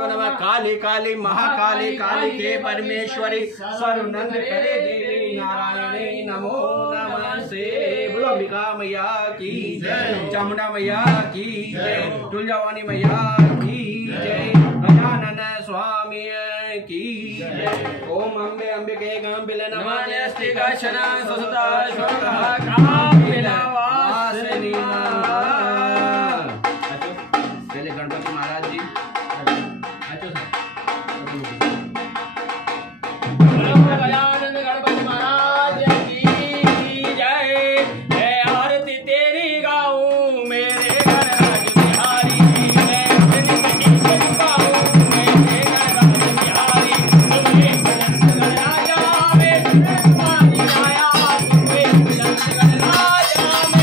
नमः काली काली महाकाली काली के परमेश्वरी सर्वनंद करे देवी नारायणी नमो नमस्ते। बोलो अंबिका मैया की जय, चामुंडा मैया की जय, तुलजावानी मैया की जय, गजानन स्वामी की जय। ओम अम्बे अंबिके गांबिले नमः नमस्ते गशना सुसुता श्वरः कामिला वासिनी। पहले गणपति महाराज जी गजानन गणपति महाराज की जय। मैं आरती तेरी गाऊं मेरे घर राज बिहारी, मैं अपनी गीत गाऊं मेरे घर राज बिहारी। तुम्हें बुलंद राजा में तुम्हारी आया, तुम्हें बुलंद राजा में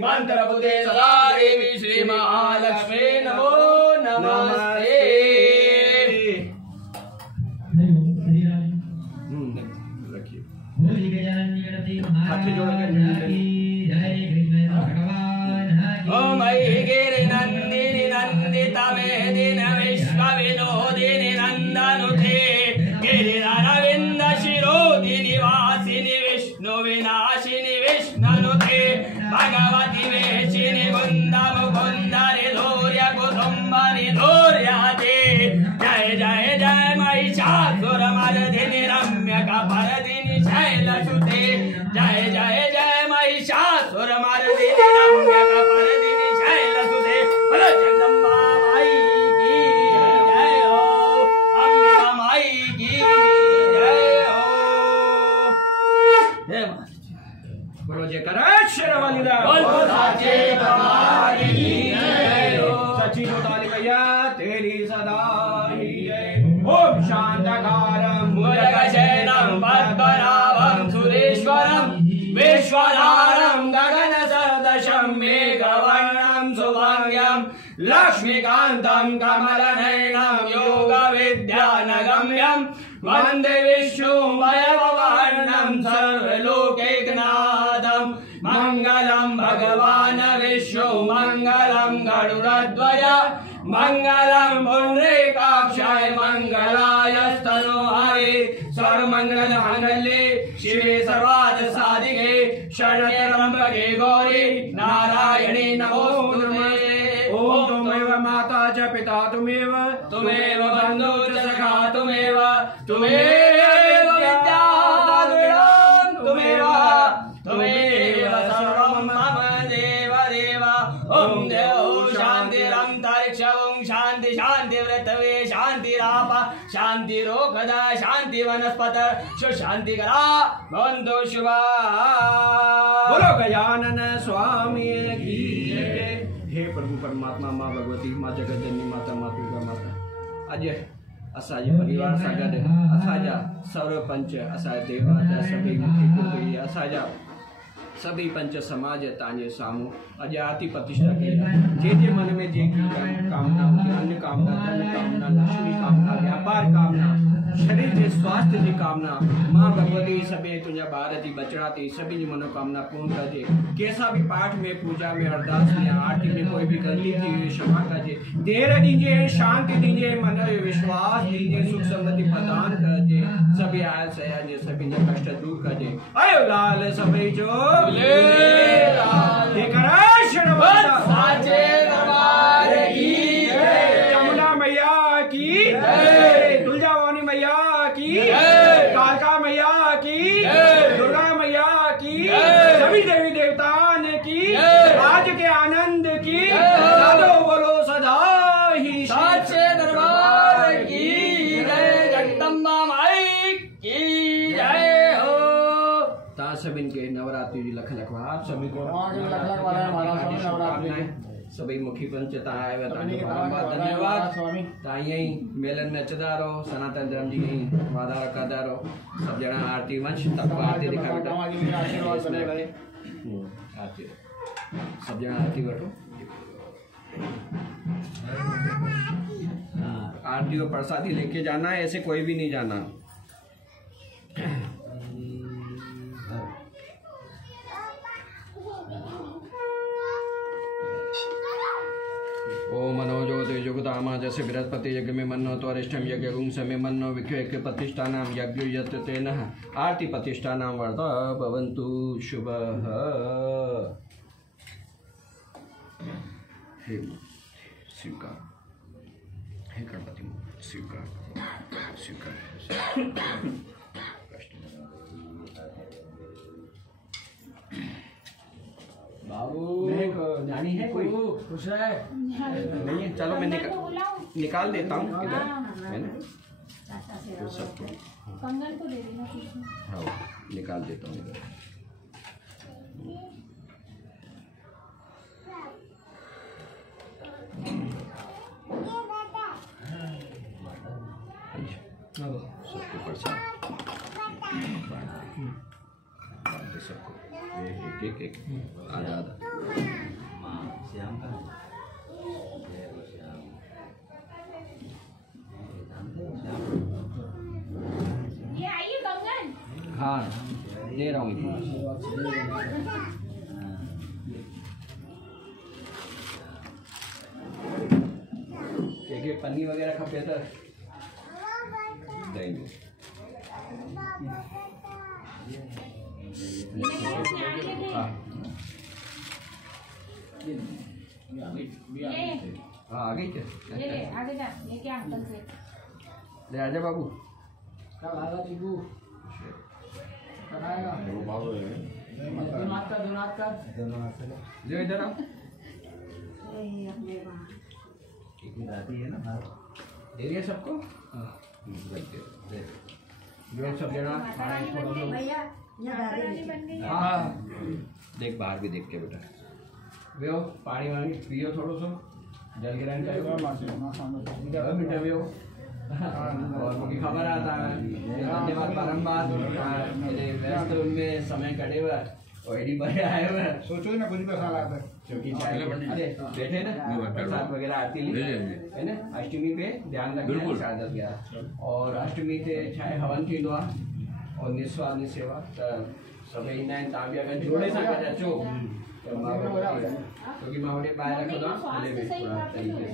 मंत्रपुते सदा देवी श्री महालक्ष्मी नमो नमस्ते। ओम गिरि नंदिनी नंदिता मेदिन विश्व विनोदिनी नंदनुते गिरिरारविंद शिरोदिनी वासिनी विष्णु विनाशिनी विष्णुनुते भगवती वेशिनी कुंद मुकुंदरि धौर्य कुटुंबनि धौर्याते जय जय जय महिषासुरमर्दिनि रम्यकपर्दिनि शैलसुते जय जय जय महिषासुरमर्दिनि रम्यकपर्दिनि शैलसुते बोलो जगदम्बा माई की जय हो, अम्बिका माई की जय हो। जय माता बोलो जयकारा शेरावाली दा साचे दरबार की जय हो। सच्ची जोताली मैया तेरी सदा ही जय। ओम शांतकारं भुजगशयनं पद्मनाभं सुरेश्वरं विश्वधारं गगनसदृशं मेघवर्णं शुभांग्यं लक्ष्मीकान्तं कमलनयनं योगविद्यानगम्यं वन्दे विष्णुमयवर्णं सर्वलोकैकनाथं मङ्गलं भगवान् विष्णु मङ्गलं गरुडध्वज मङ्गलं पुण्डरीकाक्षाय मङ्गलाय स्तनोहरे सर्वमङ्गलमाङ्गल्ये शिवे सर्वार्थसाधिके शरण्ये त्र्यम्बके गौरी नारायणी नमोस्तुते। ओम त्वमेव माता च पिता त्वमेव तुमेव बन्धु च सखा तुमेव तुमेव विद्या तुमेव तुमेव सर्वं मम देव देव। ओम देव शान्तिरन्तरिक्ष ओम शान्ति शान्ति वृतवे शान्तिराप शान्तिरोगदा शान्ति वनस्पत शान्तिकरा भवन्तु शुभा। बोलो गजानन स्वामी की जय। हे प्रभु परमात्मा माँ भगवती माँ जगतजननी माता माँ दुर्गा माता अज असांजे परिवार सां गॾु असांजा सरपंच असांजा देवाजा सभई मुखी कुटुंबी असांजा सभी पंच समाज तव्हांजे साम्हूं अॼु आरती प्रतिष्ठा कई। जे मन में जेकी कामना हुजे अन्न कामना धन कामना लक्ष्मी कामना व्यापार कामना शरीर के स्वास्थ्य की कामना माँ भगवती सभी तुझा ॿार जी बचड़ा थी सभी जी मनोकामना पूर्ण कजे। कैसा भी पाठ में पूजा में अरदास में आरती में कोई भी गलती थी हुई क्षमा कजे। देर दीजिए शांति दीजिए मन विश्वास दीजिए सुख समृद्धि प्रदान कजे। सभी आयल सयाजे सभी कष्ट दूर कजे। आयो लाल सभी जो साचे दरबार की जय। जमुना मैया की, तुलजाभवानी मैया की, कालका मैया की, दुर्गा मैया की, सभी देवी देवताओं की, आज के आनंद की, साधो बोलो सदा ही साचे दरबार की जय, जगदम्बा माई की जय हो। सभी के नवरात्रि जी लख लखवार सभी को सभी मुखी पंचता आए धन्यवाद। ताई मेलन में अचदा रहो, सनातन धर्म जी वादा रखा रहो। सब जना आरती वंश तब आरती दिखा बेटा, आरती सब जना आरती बैठो। आरती और प्रसादी लेके जाना है, ऐसे कोई भी नहीं जाना। ओम मनोजोत युगदामा जैसे बृहस्पति यज्ञ में मन्नो तो अरिष्टम यज्ञ गुंस में मन्नो विख्य प्रतिष्ठानाम यज्ञ यत् तेनः आरती प्रतिष्ठानाम वर्ता भवन्तु शुभः। हे स्वीकार, हे गणपति स्वीकार, स्वीकार। बाबू जानी है कोई खुश है नहीं? चलो मैं निकाल देता हूँ इधर, है ना? तो सबको कंगन को दे देना। हाँ निकाल देता हूँ इधर। सबको प्रसाद सबको एक एक आधा आधा। ये आइए कंगन। हाँ दे रहा हूँ। एक पन्नी वगैरह खपे तो देंगे। हाँ आ गई क्या? आगे जा, ये क्या अंकल से ले आजा बाबू। क्या भागा टीबू बनाएगा वो बाबू है दोनात का जो इधर आओ। एक दादी है ना दे रही है सबको। जो सब जना भैया हाँ देख बाहर भी देख के बेटा वेओ पानी वानी पियो थोड़ा सा जल ग्रहण करो बेटा वेओ। और मुझे खबर आता है धन्यवाद बारम्बार मेरे व्यस्त में समय कटे हुआ और एडी बड़े आए हुए सोचो ही ना कुछ भी ख्याल आता है क्योंकि अरे बैठे ना प्रसाद वगैरह आती है ना अष्टमी पे ध्यान रखना सादा गया और अष्टमी से चाहे हवन की दुआ और निस्वाद निसेवा सभी ना ताबिया का जोड़े सा कर चो क्योंकि मावड़े बाहर रखो ना ले भी पूरा तरीके से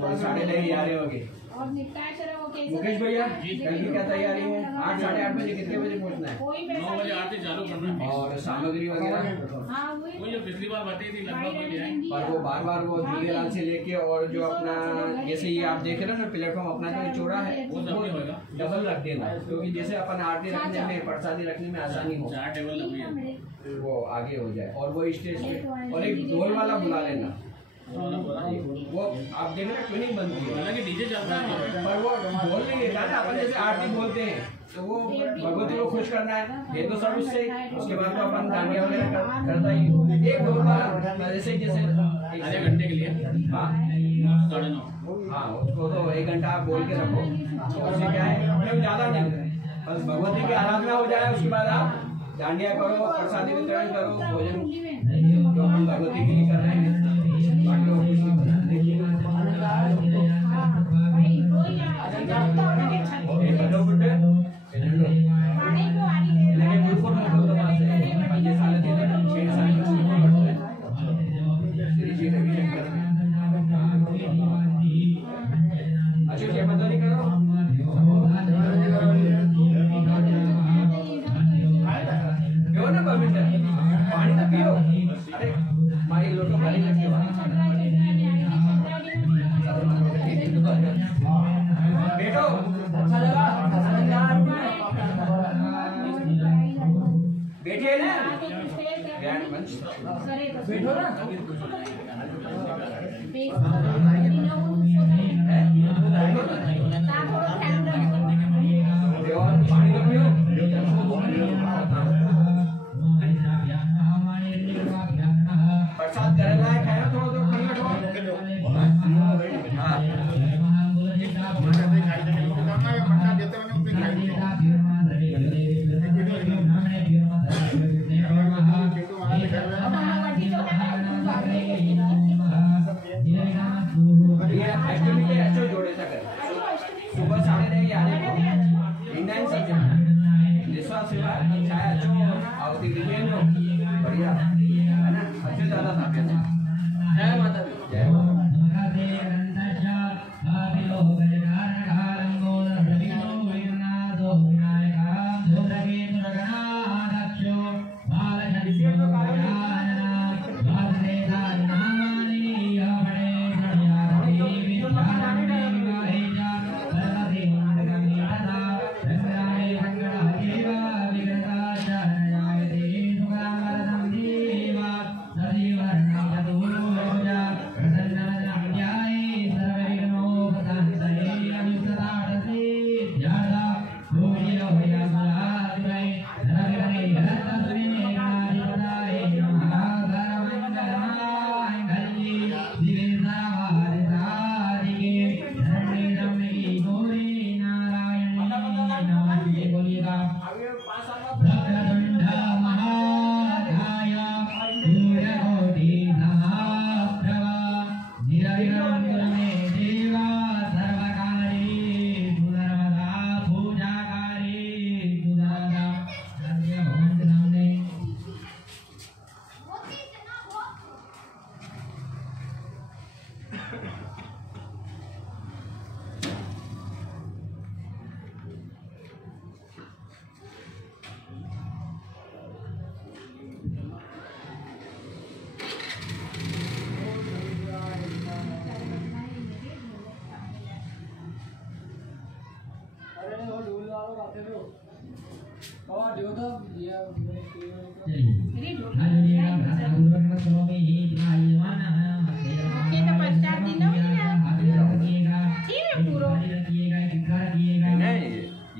और साढ़े ले आ रहे होगे। मुकेश भैया कल की क्या तैयारी है? 8 साढ़े 8 बजे कितने बजे पहुंचना है? 9 बजे आरती चालू करना है और सामग्री वगैरह वो जो पिछली बार बताई थी लगभग वही है। पर वो बार वो झूलेलाल से लेके और जो अपना जैसे ये आप देख रहे हो ना प्लेटफॉर्म अपना जो चौड़ा है वो सब नहीं होगा, डबल रख देना क्योंकि जैसे अपन आरती रखने में प्रसादी रखने में आसानी हो 4 टेबल लगी है वो आगे हो जाए। और वो स्टेज पे और एक ढोल वाला बुला लेना वो आप देख रहे क्यों नहीं बनती है हालांकि डीजे चलता है पर वो ढोल नहीं लेता ना अपन जैसे आरती बोलते हैं तो वो भगवती को खुश करना है ये तो सब उससे उसके बाद तो अपन दांडिया वगैरह करता ही एक ढोल वाला जैसे आधे घंटे के लिए हाँ 9:30 हाँ उसको तो 1 घंटा आप बोल के रखो उससे क्या है ज्यादा नहीं बस भगवती की आराधना हो जाए उसके बाद आप दांडिया करो प्रसादी वितरण करो भोजन जो हम भगवती के लिए कर रहे हैं पानी तो पियो। अरे माई लोटो पानी रखियो। बैठो, अच्छा लगा? बैठे ना? बैठो ना? पानी तो पियो। प्रसाद करना है, खाया थोड़ा तो खाना थोड़ा। हाँ। जोड़े सकर सुबह 9:30 यानी इंडियन सज्जन निस्वार्थ सेवा छाया अच्छो आवती दिव्यांगो बढ़िया है ना अच्छे ज्यादा था जय माता दी जय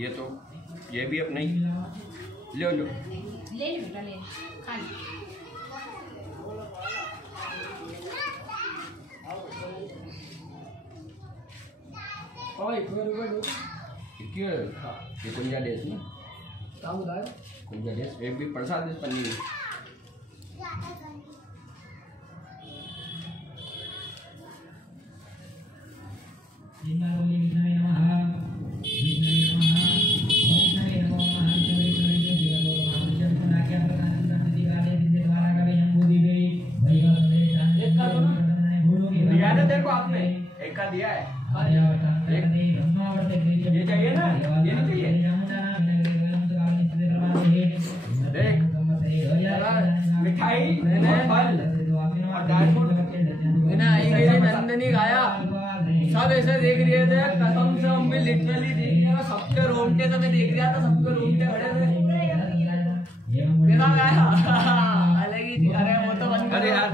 ये तो ये भी अब नहीं ले लो ले बेटा ले खा ले क्यों ये कुंजा डेस ना कुंजा डेस एक भी प्रसाद इस पन्नी में दिया ना तेरे को आपने एक का दिया है ये चाहिए ना ये नहीं चाहिए देख मिठाई फल और ड्राई फ्रूट नंदनी गाया सब ऐसे देख रहे थे कसम से हम भी लिटरली देख रहे थे सबके रोंगटे तो मैं देख रहा था सबके रोंगटे खड़े थे कैसा गाया अलग ही अरे वो तो बंद कर यार